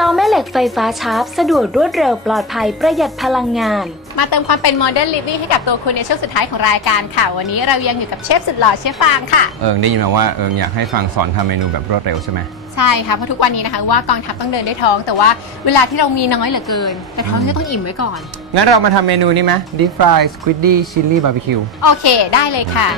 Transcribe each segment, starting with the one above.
เตาแม่เหล็กไฟฟ้าชาร์ปสะดวกรวดเร็วปลอดภัยประหยัดพลังงาน มาเติมความเป็น Modern Living ให้กับตัวคุณในช่วงสุดท้ายของรายการค่ะ วันนี้เรายังอยู่กับเชฟสุดหล่อเชฟฟางค่ะ เอิงได้ยินมาว่าเอิงอยากให้ฟังสอนทำเมนูแบบรวดเร็วใช่ไหมใช่ค่ะ เพราะทุกวันนี้นะคะว่ากองทัพต้องเดินด้วยท้อง แต่ว่าเวลาที่เรามีน้อยเหลือเกิน แต่ท้องก็ต้องอิ่มไว้ก่อน งั้นเรามาทำเมนูนี้ไหม Deep Fry Squiddy Chili Barbecue โอเค ได้เลยค่ะ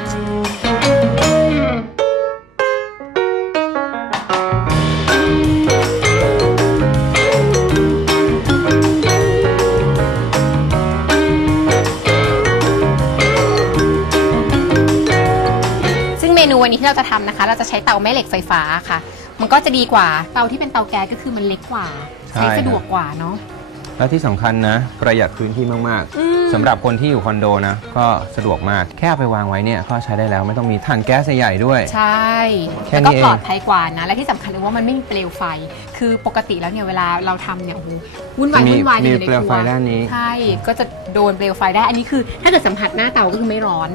นูวันนี้ที่เราจะทำนะคะ เราจะใช้เตาแม่เหล็กไฟฟ้าค่ะ มันก็จะดีกว่าเตาที่เป็นเตาแก๊สก็คือมันเล็กกว่า ใช่ใช้สะดวกกว่าเนาะแล้วที่สำคัญนะ ประหยัดพื้นที่มากอืมๆสำหรับคนที่อยู่คอนโดนะ ก็สะดวกมากแค่เอาไปวางไว้เนี่ยก็ใช้ได้แล้วไม่ต้องมีถังแก๊สใหญ่ๆด้วย ใช่แค่แล้วนี้ก็เองปลอดภัยกว่านะ และที่สำคัญเลยว่ามันไม่มีเปลวไฟ คือปกติแล้วเนี่ยเวลาเราทำเนี่ยโอ้โหวุ่นวายมีวุ่นวายมีอยู่ในเปลวครัไฟวด้านนี้ ใช่ก็จะโดนเปลวไฟได้อันนี้คือ ถ้าเกิดสัมผัสหน้าเตาก็คือไม่ร้อน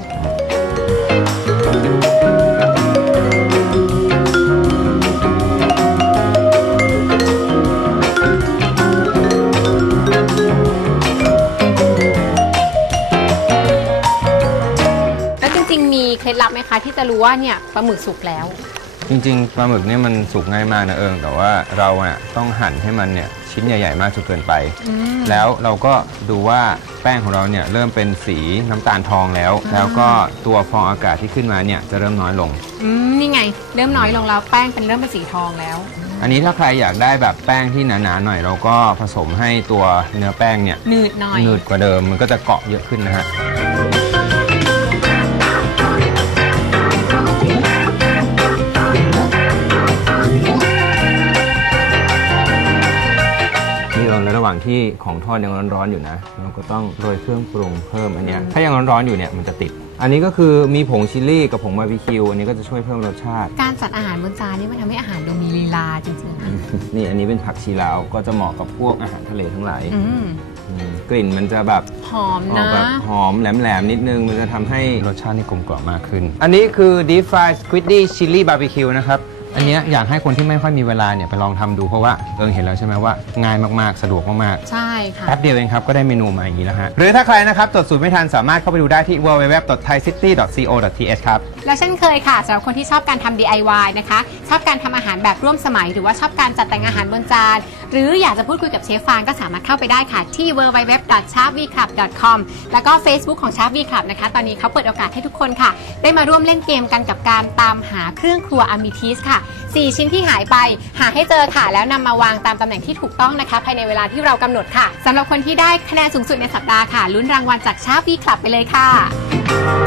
ริง ๆ มีเคล็ดลับไหมคะ ที่จะรู้ว่าเนี่ยปลาหมึกสุกแล้ว จริงๆปลาหมึกเนี่ยมันสุกง่ายมากนะเอิงแต่ว่าเราอะต้องหั่นให้มันเนี่ยชิ้นใหญ่ ๆ มากจนเกินไป แล้วเราก็ดูว่าแป้งของเราเนี่ยเริ่มเป็นสีน้ำตาลทองแล้ว แล้วก็ตัวฟองอากาศที่ขึ้นมาเนี่ยจะเริ่มน้อยลง อืมนี่ไง เริ่มน้อยลงแล้วแป้งเป็นเริ่มเป็นสีทองแล้ว อันนี้ถ้าใครอยากได้แบบแป้งที่หนาๆหน่อย เราก็ผสมให้ตัวเนื้อแป้งเนี่ยหนืดหน่อย หนืดกว่าเดิมมันก็จะเกาะเยอะขึ้นนะฮะ นี่เราในระหว่างที่ของทอดยังร้อนๆอยู่นะ เราก็ต้องโรยเครื่องปรุงเพิ่มอันเนี้ยถ้ายังร้อนๆอยู่เนี่ยมันจะติด อันนี้ก็คือมีผงชิลลี่กับผงบาร์บีคิวอันนี้ก็จะช่วยเพิ่มรสชาติ การจัดอาหารบนจานนี่มันทำให้อาหารดูมีลีลาจริงๆนะนี่อันนี้เป็นผักชีลาวก็จะเหมาะกับพวกอาหารทะเลทั้งหลายอืมอืมกลิ่นมันจะแบบหอมออกนะ แบบหอมแหลมๆนิดนึงมันจะทำให้ รสชาตินี่กลมกล่อมมากขึ้น อันนี้คือ deep fried squiddy chili barbecue นะครับ อันเนี้ยอยากให้คนที่ไม่ค่อยมีเวลาเนี่ยไปลองทำดูเพราะว่าเอิงเห็นแล้วใช่ไหมว่าง่ายมากๆ สะดวกมากใช่ค่ะๆแป๊บเดียวเองครับ ก็ได้เมนูมาอย่างนี้แล้วฮะ หรือถ้าใครนะครับจดสูตรไม่ทันสามารถเข้าไปดูได้ที่ www.thaicity.co.th ครับ และเช่นเคยค่ะสำหรับคนที่ชอบการทำ DIY นะคะ ชอบการทำอาหารแบบร่วมสมัย หรือว่าชอบการจัดแต่งอาหารบนจานหรืออยากจะพูดคุยกับเชฟฟางก็สามารถเข้าไปได้ค่ะที่ www.sharpvclub.com แล้วก็ Facebook ของ Sharp V Club นะคะ ตอนนี้เขาเปิดโอกาสให้ทุกคนค่ะ ได้มาร่วมเล่นเกมกันกับการตามหาเครื่องครัว a m i t i s ค่ะ 4 ชิ้นที่หายไป หาให้เจอค่ะ แล้วนำมาวางตามตำแหน่งที่ถูกต้องนะคะ ภายในเวลาที่เรากำหนดค่ะสำหรับคนที่ได้คะแนนสูงสุดในสัปดาห์ค่ะลุ้นรางวัลจาก Sharp V Club ไปเลยค่ะ